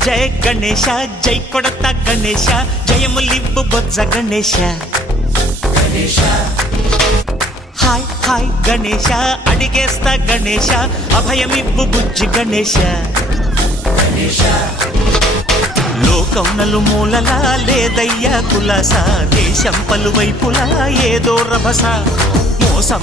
జయ గణేశ జై కొడత గణేశ జయములివ్వు బొజ్జ Ganesha hi hi Ganesha అడిగేస్తా Ganesha అభయమివ్వు బుజ్జి గణేశ లోకం నలుమూలలా లేదయ్యా కులాస దేశం పలువైపులా ఏదో రభస మోసం